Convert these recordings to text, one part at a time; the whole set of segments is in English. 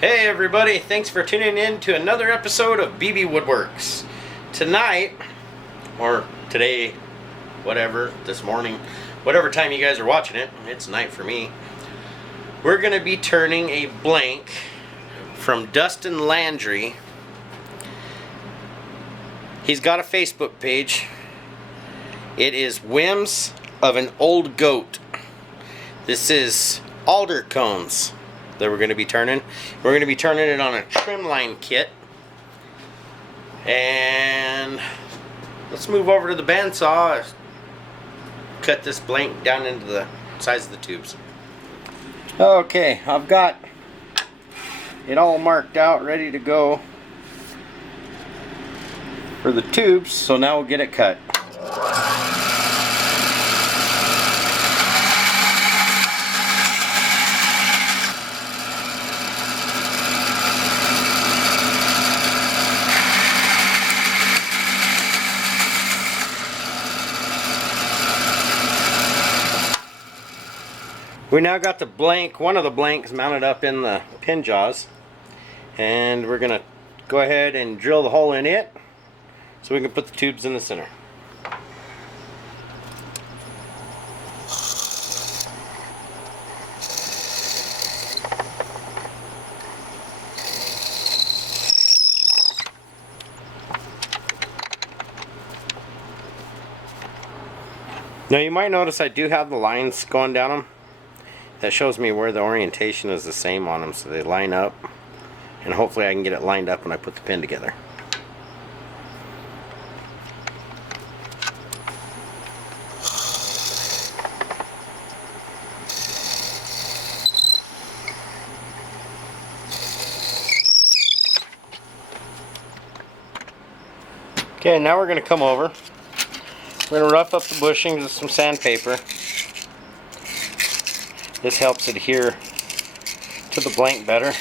Hey everybody, thanks for tuning in to another episode of BB Woodworks. Tonight, or today, whatever, this morning, whatever time you guys are watching it, it's night for me, we're going to be turning a blank from Dustin Landry. He's got a Facebook page. It is Whims of an Old Goat. This is Alder Cones that we're going to be turning. We're going to be turning it on a trim line kit. And let's move over to the bandsaw. Cut this blank down into the size of the tubes. Okay, I've got it all marked out, ready to go for the tubes, so now we'll get it cut. We now got the blank, one of the blanks mounted up in the pin jaws, and we're going to go ahead and drill the hole in it so we can put the tubes in the center. Now you might notice I do have the lines going down them. That shows me where the orientation is the same on them, so they line up, and hopefully I can get it lined up when I put the pin together. Okay, now we're going to come over. We're going to rough up the bushings with some sandpaper. This helps adhere to the blank better.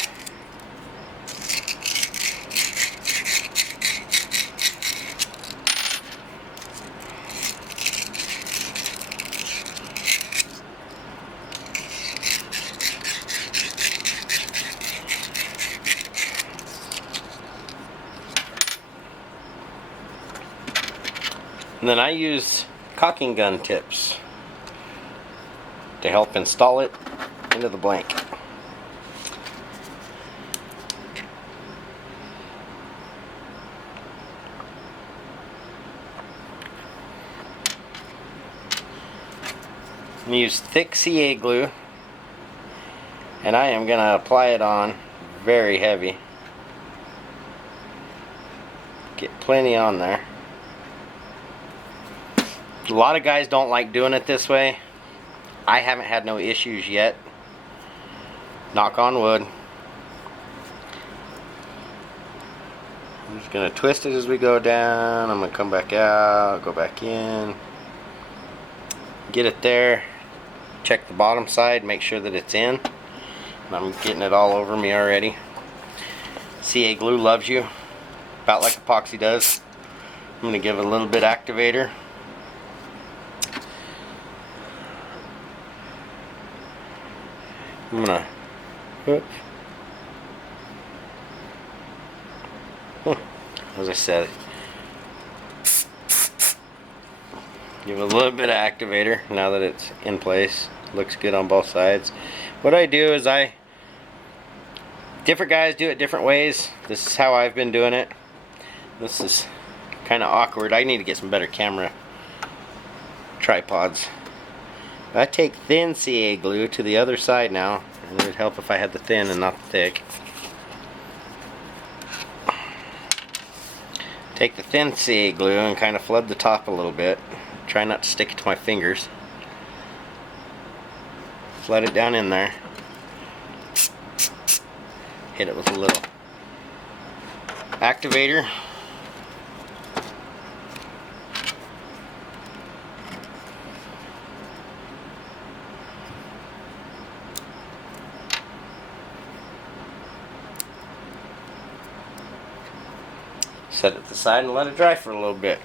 And then I use caulking gun tips to help install it into the blank. I'm use thick CA glue, and I am going to apply it on very heavy. Get plenty on there. A lot of guys don't like doing it this way. I haven't had no issues yet. Knock on wood. I'm just going to twist it as we go down. I'm going to come back out, go back in. Get it there. Check the bottom side, make sure that it's in. And I'm getting it all over me already. CA glue loves you, about like epoxy does. I'm going to give it a little bit activator. I'm gonna, as I said, give it a little bit of activator now that it's in place. Looks good on both sides. What I do is different guys do it different ways. This is how I've been doing it. This is kind of awkward. I need to get some better camera tripods. I take thin CA glue to the other side now, and it would help if I had the thin and not the thick. Take the thin CA glue and kind of flood the top a little bit. Try not to stick it to my fingers. Flood it down in there. Hit it with a little activator. Set it to the side and let it dry for a little bit.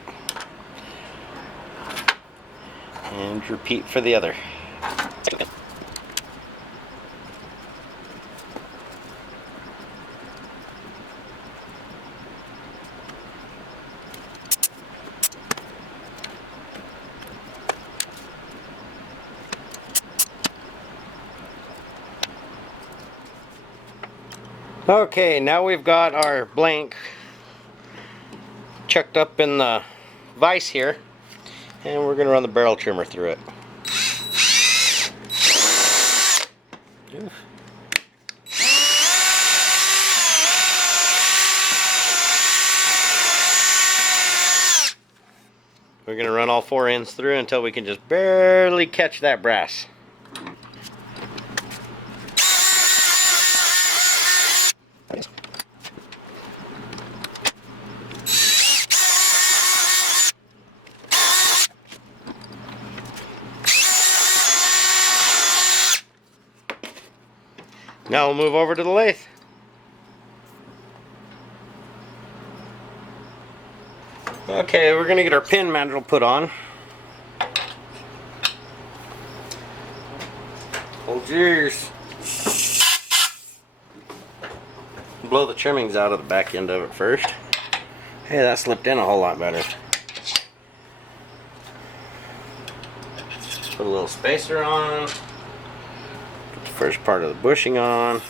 And repeat for the other. Okay, now we've got our blank chucked up in the vise here, and we're going to run the barrel trimmer through it. We're going to run all 4 ends through until we can just barely catch that brass. Now we'll move over to the lathe. Okay, we're going to get our pin mandrel put on. Hold yours. Blow the trimmings out of the back end of it first. Hey, that slipped in a whole lot better. Put a little spacer on. Put the first part of the bushing on.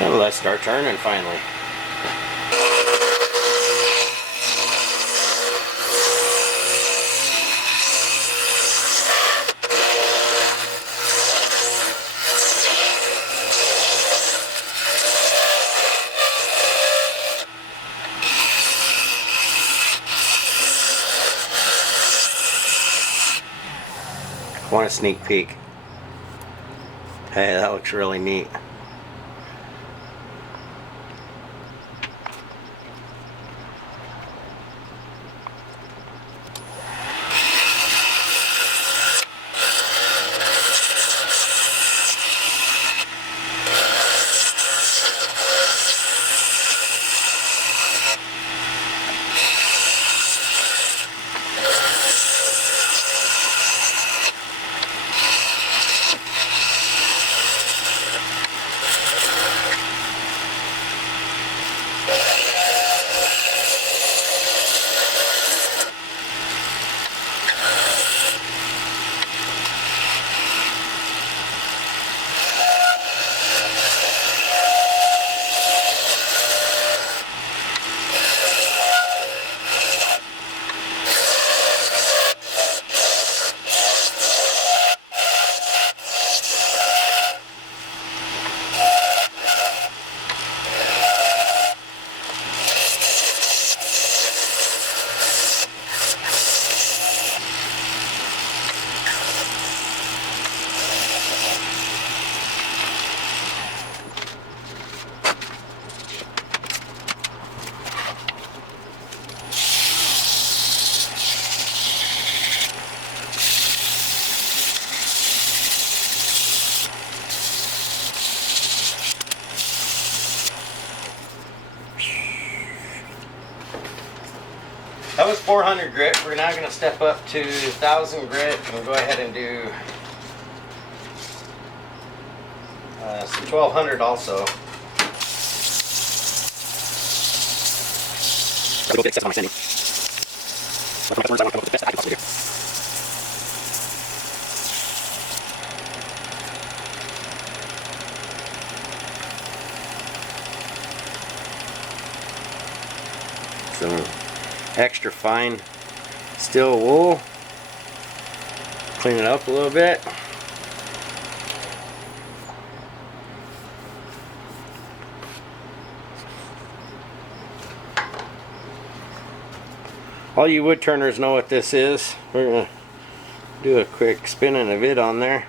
And let's start turning finally. Want a sneak peek? Hey, that looks really neat. That was 400 grit. We're now going to step up to 1000 grit and go ahead and do some 1200 also. Some extra fine steel wool. Clean it up a little bit. All you wood turners know what this is. We're going to do a quick spin and a vid on there.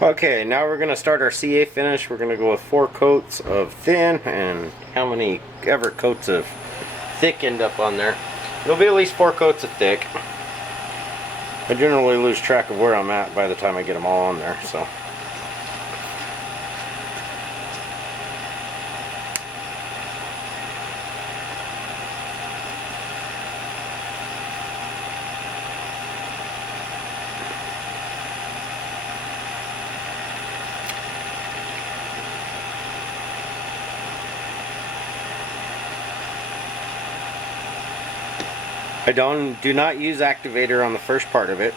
Okay, now we're going to start our CA finish. We're going to go with 4 coats of thin and how many ever coats of thick end up on there. It'll be at least 4 coats of thick. I generally lose track of where I'm at by the time I get them all on there, so. I do not use activator on the first part of it.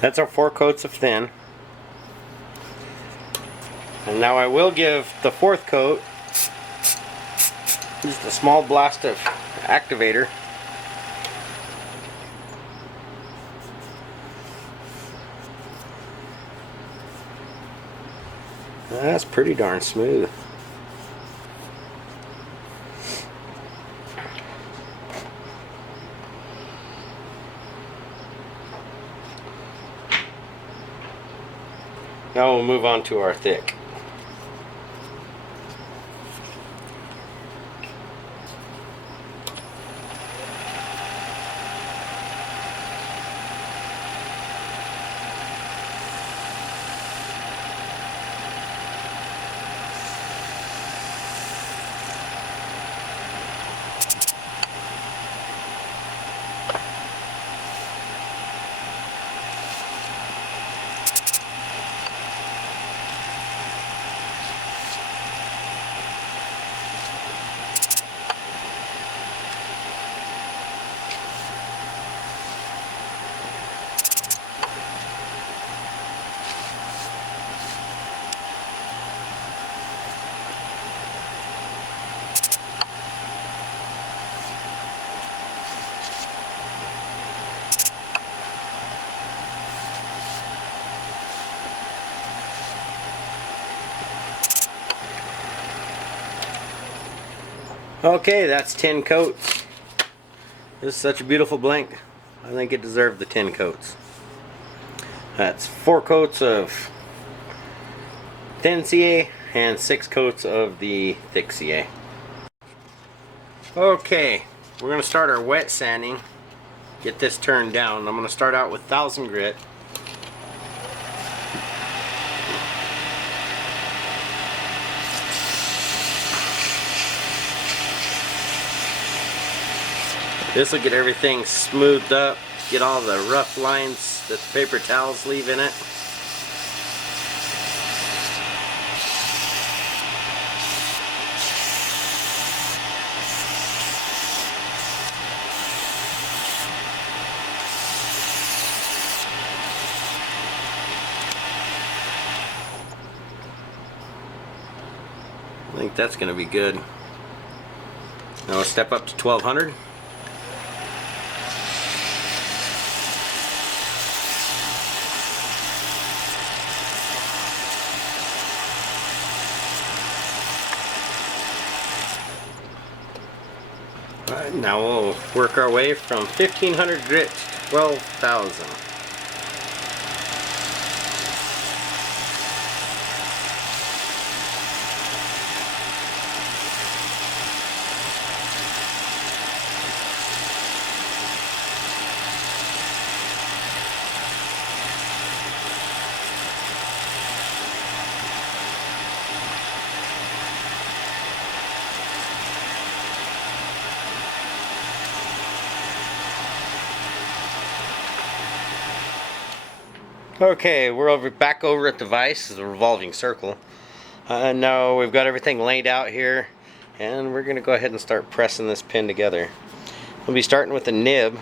That's our 4 coats of thin. And now I will give the 4th coat just a small blast of activator. That's pretty darn smooth. Now we'll move on to our thick. Okay, that's 10 coats. This is such a beautiful blank. I think it deserved the 10 coats. That's 4 coats of thin CA and 6 coats of the thick CA. Okay, we're going to start our wet sanding. Get this turned down. I'm going to start out with 1000 grit. This will get everything smoothed up, get all the rough lines that the paper towels leave in it. I think that's going to be good. Now let's step up to 1200. Alright, now we'll work our way from 1500 grit to 12,000. Okay, we're back over at the vise, the revolving circle. Now we've got everything laid out here, and we're going to go ahead and start pressing this pin together. We'll be starting with the nib.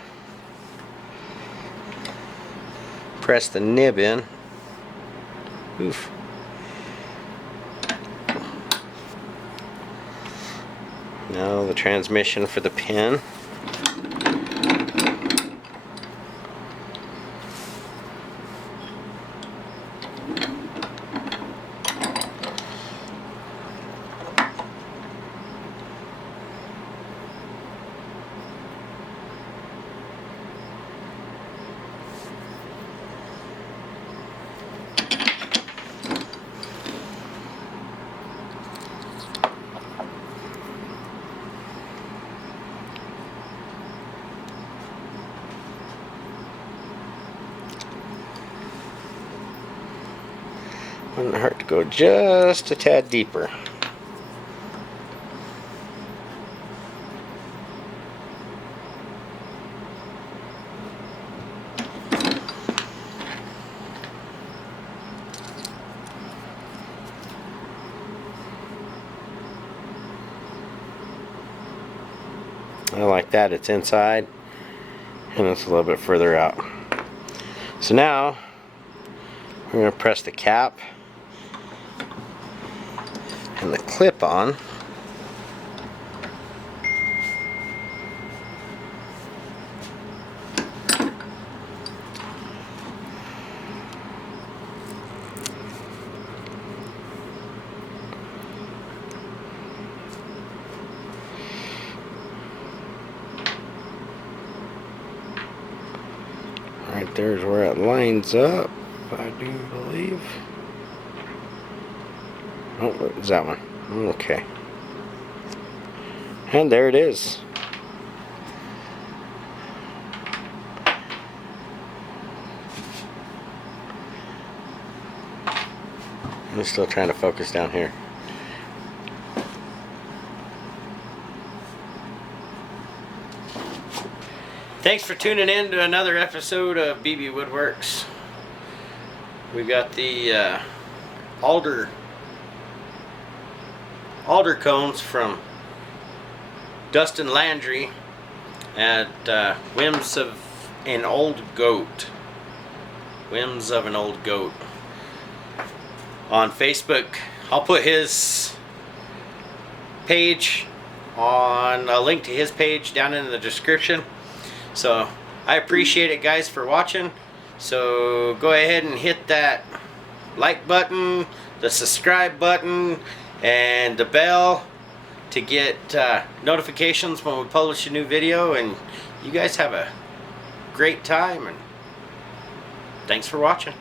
Press the nib in. Oof. Now the transmission for the pin. Wouldn't hurt to go just a tad deeper. I like that, it's inside and it's a little bit further out. So now we're going to press the cap and the clip on. Right there's where it lines up, I do believe. Oh, what is that one? Okay. And there it is. I'm still trying to focus down here. Thanks for tuning in to another episode of BB Woodworks. We've got the Alder Cones from Dustin Landry at Whims of an Old Goat. Whims of an Old Goat. On Facebook, I'll put his page on a link to his page down in the description. So I appreciate it, guys, for watching. So go ahead and hit that like button, the subscribe button, and the bell to get notifications when we publish a new video. And you guys have a great time, and thanks for watching.